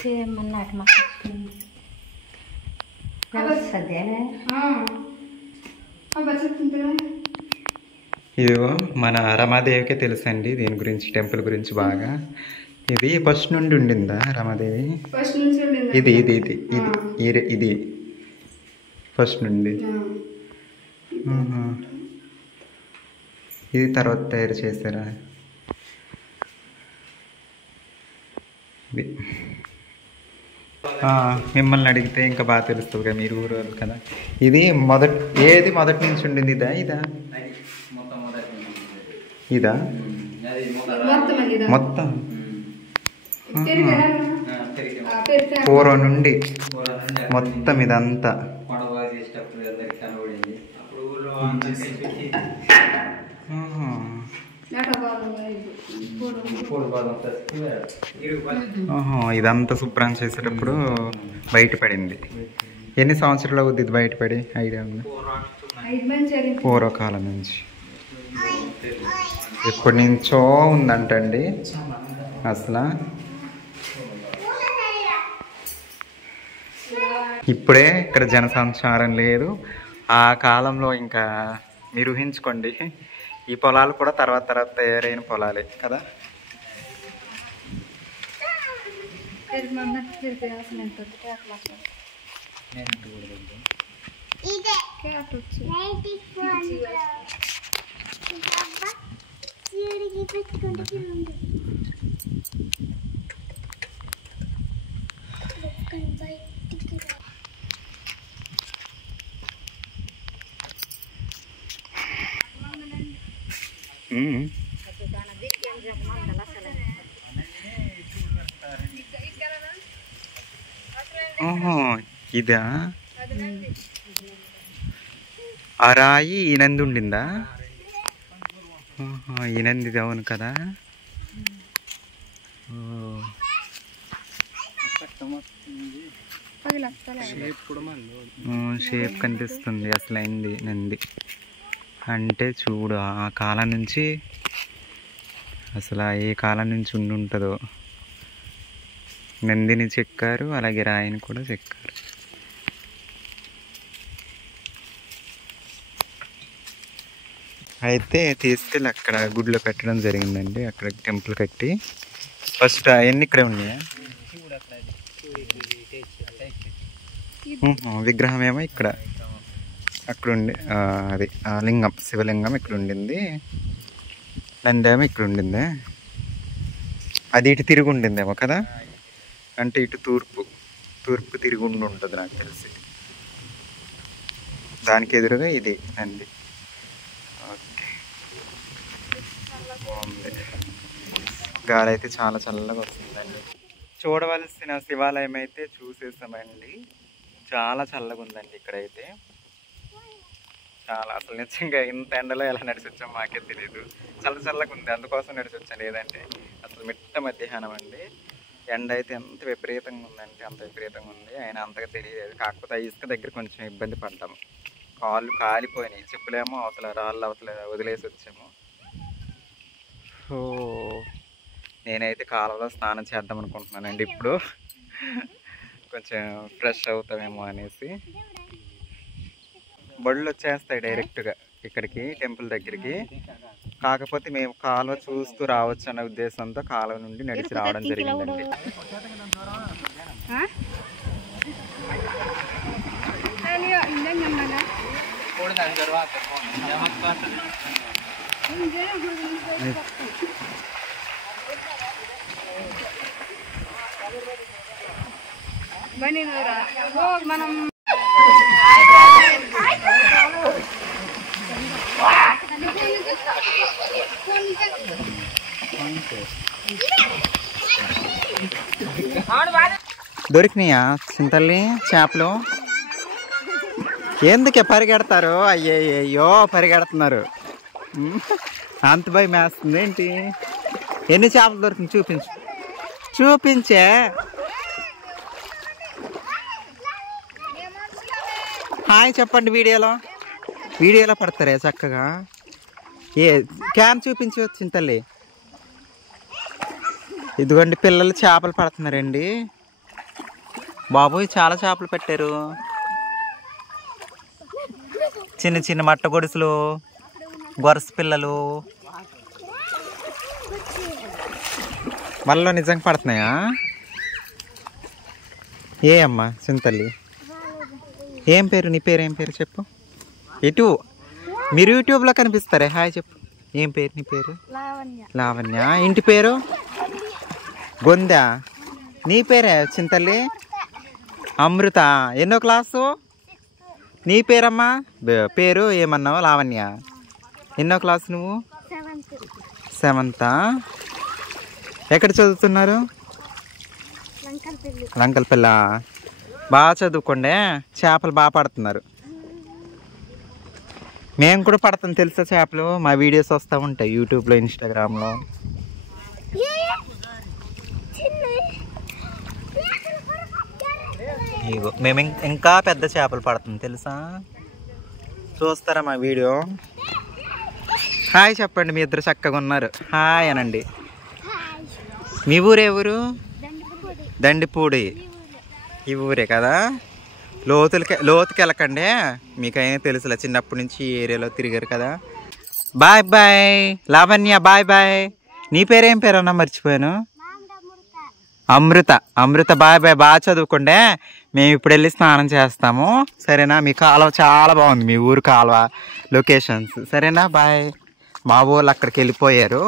సేమ్ మన్నాడు ಮತ್ತೆ ఇదిగో మన రమాదేవికే తెలుసండి దీని గురించి, టెంపుల్ గురించి బాగా. ఇది ఫస్ట్ నుండి ఉండిందా రమాదేవి? ఇది ఇది ఇది ఇది ఇది ఫస్ట్ నుండి. ఇది తర్వాత తయారు చేశారా? ఇది మిమ్మల్ని అడిగితే ఇంకా బాగా తెలుస్తుంది కదా, మీరు ఊరు వాళ్ళు కదా. ఇది ఏది మొదటి నుంచి ఉండింది? ఇదా ఇదా ఇదా మొత్తం పూర్వం నుండి మొత్తం ఇదంతా. ఇదంతా శుభ్రం చేసేటప్పుడు బయటపడింది. ఎన్ని సంవత్సరాలు అవుద్ది ఇది బయటపడి? ఐడియా ఉంది? పూర్వకాలం నుంచి. ఎప్పటి నుంచో ఉందంటండి అసలు. ఇప్పుడే ఇక్కడ జనసంచారం లేదు. ఆ కాలంలో ఇంకా మీరు ఊహించుకోండి. ఈ పొలాలు కూడా తర్వాత తయారైన పొలాలే కదా. ఓహో ఇదా? ఆ రాయి ఈనంది ఉండిందా? ఈనంది అవును కదా. షేప్ కనిపిస్తుంది అసలు అయింది నంది అంటే చూడు ఆ కాలం నుంచి అసలు ఏ కాలం నుంచి ఉండి ఉంటుందో నందిని చెక్కారు అలాగే రాయిని కూడా చెక్కారు. అయితే తీసుకెళ్ళి అక్కడ గుడిలో పెట్టడం జరిగిందండి. అక్కడ టెంపుల్ కట్టి ఫస్ట్ అవన్నీ ఇక్కడే ఉన్నాయా విగ్రహం ఏమో ఇక్కడ అక్కడ ఉండి అది లింగం శివలింగం ఇక్కడ ఉండింది. నందేమో ఇక్కడ ఉండింది. అది ఇటు తిరిగి ఉండిందేమో కదా అంటే ఇటు తూర్పు తిరిగి ఉండి ఉంటుంది నాకు తెలిసి. దానికి ఎదురుగా ఇది నంది. ఓకే బాగుంది. గాలి అయితే చాలా చల్లగా వస్తుందండి. చూడవలసిన శివాలయం అయితే చూసేసామండి. చాలా చల్లగా ఉందండి ఇక్కడైతే. చాలా అసలు నిజంగా ఇంత ఎండలో ఎలా నడిచి వచ్చాం మాకే తెలియదు. చల్లగా ఉంది అందుకోసం నడిచి వచ్చాను. లేదంటే అసలు మిట్ట మధ్యాహ్నం అండి. ఎండ అయితే ఎంత విపరీతంగా ఉందంటే అంత విపరీతంగా ఉంది. అయినా అంతగా తెలియలేదు. కాకపోతే ఆ ఇసుక దగ్గర కొంచెం ఇబ్బంది పడ్డాము. కాళ్ళు కాలిపోయినాయి. చెప్పులేమో అవతల రాళ్ళు అవతల వదిలేసి వచ్చాము. సో నేనైతే కాలువలో స్నానం చేద్దాం అనుకుంటున్నానండి ఇప్పుడు. కొంచెం ఫ్రెష్ అవుతామేమో అనేసి. బళ్ళు వచ్చేస్తాయి డైరెక్ట్గా ఇక్కడికి టెంపుల్ దగ్గరికి. కాకపోతే మేము కాలువ చూస్తూ రావచ్చు అన్న ఉద్దేశంతో కాలువ నుండి నడిచి రావడం జరిగిందండి. మనం దొరికినాయా చింతల్లి చేపలు? ఎందుకే పరిగెడతారు? అయ్యో పరిగెడుతున్నారు. అంత భయం వేస్తుంది ఏంటి? ఎన్ని చేపలు దొరికింది చూపించే. హాయ్ చెప్పండి. వీడియోలో పడతారే చక్కగా. క్యాన్ చూపించి వచ్చింది తల్లి. ఇదిగోండి పిల్లలు చేపలు పడుతున్నారండి. బాబోయ్ చాలా చేపలు పెట్టారు. చిన్న మట్ట గొడుసులు, గొరస పిల్లలు. వాళ్ళలో నిజంగా పడుతున్నాయా? ఏ అమ్మా చింతల్లి ఏం పేరు? నీ పేరు ఏం పేరు చెప్పు. ఇటు మీరు యూట్యూబ్లో కనిపిస్తారే. హాయ్ చెప్పు. ఏం పేరు నీ పేరు? లావణ్య. ఇంటి పేరు గొందా. నీ పేరే చింతల్లి? అమృత. ఎన్నో క్లాసు? నీ పేరమ్మా? పేరు ఏమన్నావు? లావణ్య. ఎన్నో క్లాసు నువ్వు? 7th. ఎక్కడ చదువుతున్నారు? లంకల్పల్ల. బాగా చదువుకోండి. చేపలు బాగా పడుతున్నారు. మేము కూడా పడతాం తెలుసా చేపలు. మా వీడియోస్ వస్తూ ఉంటాయి యూట్యూబ్లో, ఇన్స్టాగ్రామ్లో. ఇగో మేము ఇంకా పెద్ద చేపలు పడతాం తెలుసా. చూస్తారా మా వీడియో? హాయ్ చెప్పండి. మీ ఇద్దరు చక్కగా ఉన్నారు. హాయ్ అనండి. మీ ఊరే ఊరు? దండిపూడి. ఈ ఊరే కదా. లోతుకి వెళ్ళకండి. మీకైనా తెలుసులే, చిన్నప్పటి నుంచి ఈ ఏరియాలో తిరిగారు కదా. Bye bye Lavanya. Bye bye. నీ పేరేం పేరు అన్నా మర్చిపోయాను. అమృత. Bye bye. బాగా చదువుకోండి. మేము ఇప్పుడు వెళ్ళి స్నానం చేస్తాము సరేనా. మీ కాలువ చాలా బాగుంది. మీ ఊరు కాలువ లొకేషన్స్ సరేనా. బాయ్. మా ఊళ్ళు అక్కడికి వెళ్ళిపోయారు.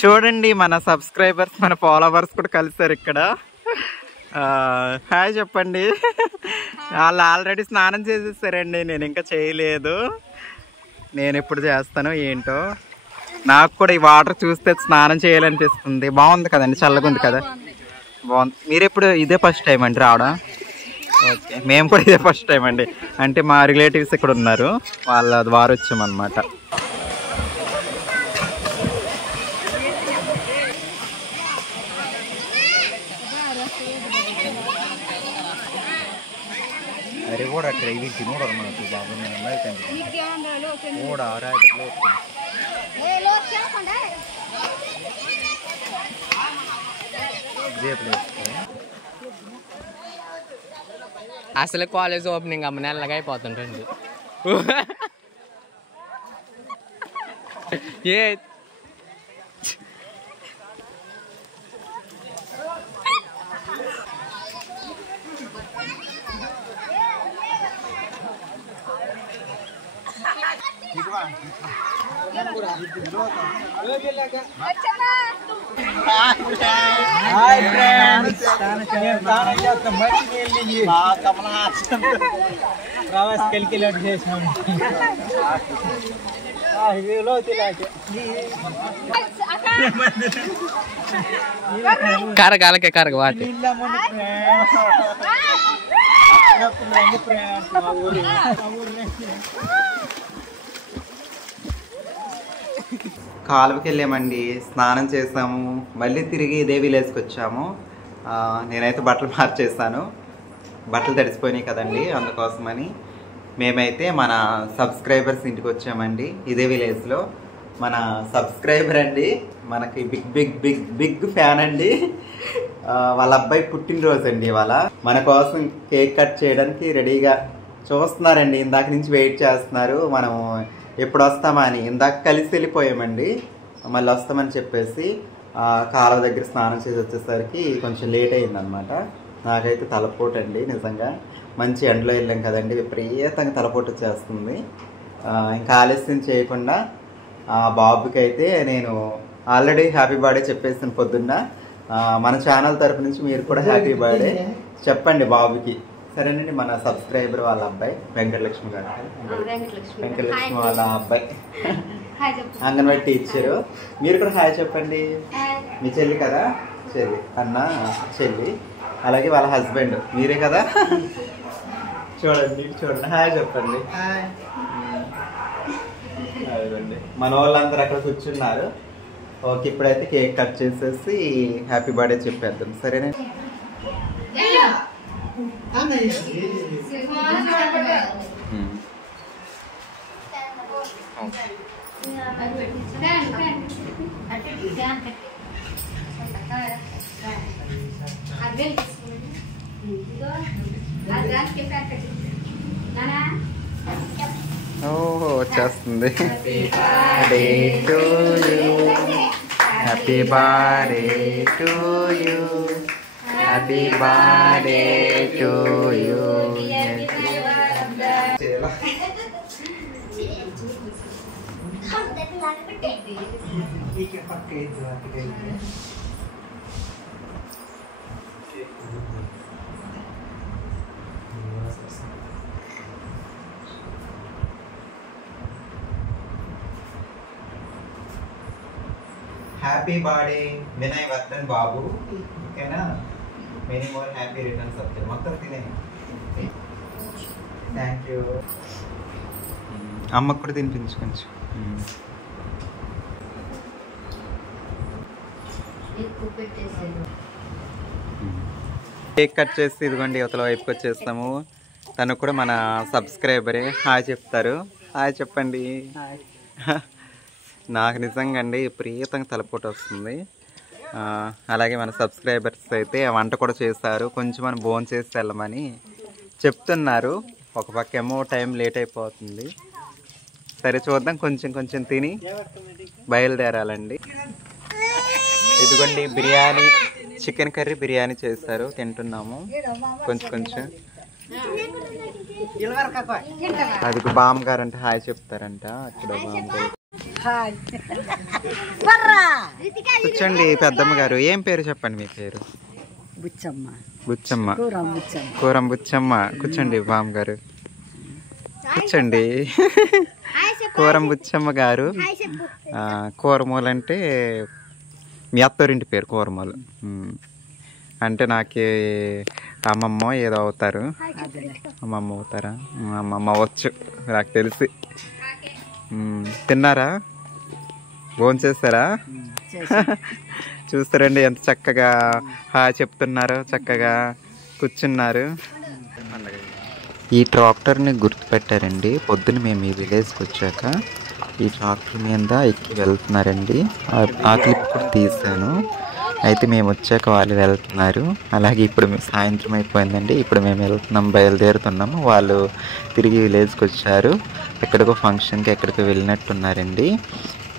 చూడండి మన సబ్స్క్రైబర్స్ మన ఫాలోవర్స్ కూడా కలిసారు ఇక్కడ. హాయ్ చెప్పండి. వాళ్ళు ఆల్రెడీ స్నానం చేసేసారండి. నేను ఇంకా చేయలేదు. నేను ఎప్పుడు చేస్తానో ఏంటో. నాకు కూడా ఈ వాటర్ చూస్తే స్నానం చేయాలనిపిస్తుంది. బాగుంది కదండి, చల్లగా ఉంది కదా. బాగుంది. మీరు ఎప్పుడు ఇదే ఫస్ట్ టైం అండి రావడం? ఓకే, మేము కూడా ఇదే ఫస్ట్ టైం అండి. అంటే మా రిలేటివ్స్ ఇక్కడ ఉన్నారు, వాళ్ళ ద్వారా వచ్చామన్నమాట. अरे वो रख रही थी नोड़ ना तू बाबू ने मैं कहती वो आ रहा है तो लो क्या पंडा जे प्लेस అసలు కాలేజ్ ఓపెనింగ్ అమ్మ నెలగా అయిపోతుంటండి. ఏ కరగాలకే కరగ వాటి కాలువకి వెళ్ళామండి, స్నానం చేసాము, మళ్ళీ తిరిగి ఇదే విలేజ్కి వచ్చాము. నేనైతే బట్టలు మార్చేస్తాను, బట్టలు తడిసిపోయినాయి కదండి, అందుకోసమని మేమైతే మన సబ్స్క్రైబర్స్ ఇంటికి వచ్చామండి. ఇదే విలేజ్లో మన సబ్స్క్రైబర్ అండి, మనకి big big big big fan అండి. వాళ్ళ అబ్బాయి పుట్టినరోజు అండి ఇవాళ. మన కోసం కేక్ కట్ చేయడానికి రెడీగా చూస్తున్నారండి, ఇందాక నుంచి వెయిట్ చేస్తున్నారు. మనం ఎప్పుడు వస్తామా అని ఇందాక కలిసి వెళ్ళిపోయామండి, మళ్ళీ వస్తామని చెప్పేసి కాలువ దగ్గర స్నానం చేసి వచ్చేసరికి కొంచెం లేట్ అయిందనమాట. నాకైతే తలపోటు అండి, నిజంగా మంచి ఎండలో వెళ్ళాం కదండి, విపరీతంగా తలపోటు వచ్చేస్తుంది. ఇంకా ఆలస్యం చేయకుండా బాబుకి అయితే నేను ఆల్రెడీ హ్యాపీ బర్త్డే చెప్పేసిన పొద్దున్న. మన ఛానల్ తరపు నుంచి మీరు కూడా హ్యాపీ బర్త్డే చెప్పండి బాబుకి, సరేనండి. మన సబ్స్క్రైబర్ వాళ్ళ అబ్బాయి వెంకటలక్ష్మి గారు, వెంకటలక్ష్మి వాళ్ళ అబ్బాయి అంగన్వాడీ టీచరు. మీరు కూడా హాయ్ చెప్పండి. మీ చెల్లి కదా, చెల్లి అన్న చెల్లి, అలాగే వాళ్ళ హస్బెండ్ మీరే కదా. చూడండి చూడండి, హాయ్ చెప్పండి. అదండి మన వాళ్ళందరూ అక్కడ కూర్చున్నారు. ఓకే, ఇప్పుడైతే కేక్ కట్ చేసేసి హ్యాపీ బర్త్డే చెప్పేద్దాం, సరేనా. ఓహో వచ్చేస్తుంది. Happy birthday to you, happy birthday to you. Happy birthday Vinay Vardhan బాబు, ఓకేనా. Many more happy returns of the day. మొత్తం తినే థ్యాంక్ యూ. అమ్మకు కూడా తినిపించు కొంచెం. కేక్ కట్ చేసి ఇదిగోండి యువతల వైపుకి వచ్చేస్తాము. తను కూడా మన సబ్స్క్రైబరే, హాయ్ చెప్తారు. హాయ్ చెప్పండి. నాకు నిజంగా అండి విపరీతంగా తలపోటు వస్తుంది. అలాగే మన సబ్స్క్రైబర్స్ అయితే వంట కూడా చేస్తారు, కొంచెం మనం భోజనం చేసి వెళ్ళమని చెప్తున్నారు. ఒక పక్క ఏమో టైం లేట్ అయిపోతుంది. సరే చూద్దాం, కొంచెం కొంచెం తిని బయలుదేరాలండి. ఇదిగోండి బిర్యానీ, చికెన్ కర్రీ బిర్యానీ చేస్తారు, తింటున్నాము కొంచెం కొంచెం. అది బామ్ గారు అంటే హాయ్ చెప్తారంట. అక్కడ బామ్ గారు కూర్చోండి. పెద్దమ్మ గారు ఏం పేరు చెప్పండి మీ పేరు? బుచ్చమ్మ. బుచ్చమ్మ, కూరం బుచ్చమ్మ. కూర్చోండి బామ్ గారు, కూర్చోండి. కూరం బుచ్చమ్మ గారు. కూరమూలు అంటే మీ అత్తోరింటి పేరు కూరమూలు. అంటే నాకు అమ్మమ్మ ఏదో అవుతారు. అమ్మమ్మ అవుతారా? అమ్మమ్మ అవ్వచ్చు నాకు తెలిసి. తిన్నారా? భోంచేస్తారా? చూస్తారండి ఎంత చక్కగా చెప్తున్నారు, చక్కగా కూర్చున్నారు. ఈ ట్రాక్టర్ని గుర్తుపెట్టారండి. పొద్దున మేము ఈ విలేజ్కి వచ్చాక ఈ ట్రాక్టర్ మీద ఎక్కి వెళ్తున్నారండి. ఆ క్లిప్ కూడా తీసాను. అయితే మేము వచ్చాక వాళ్ళు వెళ్తున్నారు. అలాగే ఇప్పుడు సాయంత్రం అయిపోయిందండి. ఇప్పుడు మేము వెళ్తున్నాం, బయలుదేరుతున్నాము. వాళ్ళు తిరిగి విలేజ్కి వచ్చారు. ఎక్కడికో ఫంక్షన్కి ఎక్కడికో వెళ్ళినట్టున్నారండి.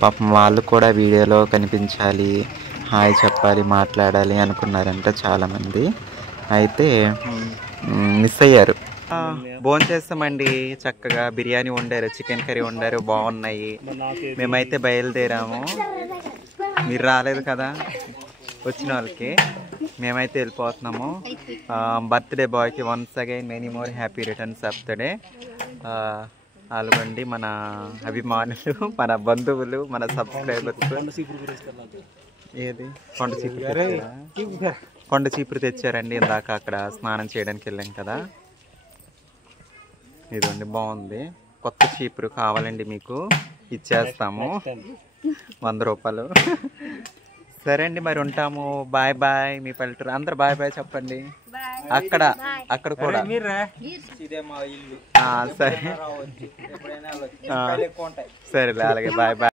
పాపం వాళ్ళు కూడా వీడియోలో కనిపించాలి, హాయ్ చెప్పాలి, మాట్లాడాలి అనుకున్నారంట చాలామంది. అయితే మిస్ అయ్యారు. భోంచేస్తామండి. చక్కగా బిర్యానీ వండారు, చికెన్ కర్రీ వండారు, బాగున్నాయి. మేమైతే బయలుదేరాము. మీరు రాలేదు కదా వచ్చిన వాళ్ళకి. మేమైతే వెళ్ళిపోతున్నాము. బర్త్డే బాయ్కి once again many more happy returns of the day. అలాగండి మన అభిమానులు, మన బంధువులు, మన సబ్స్క్రైబర్స్. ఏది కొండ చీపురు తెచ్చారండి. ఇందాక అక్కడ స్నానం చేయడానికి వెళ్ళాం కదా. ఇదండి బాగుంది. కొత్త చీపురు కావాలండి మీకు ఇచ్చేస్తాము, 100 రూపాయలు. సరే అండి మరి ఉంటాము. Bye bye. మీ పల్లెటూరు అందరు బాయ్ బాయ్ చెప్పండి. అక్కడ కూడా సరే సరేలే అలాగే బాయ్ బాయ్.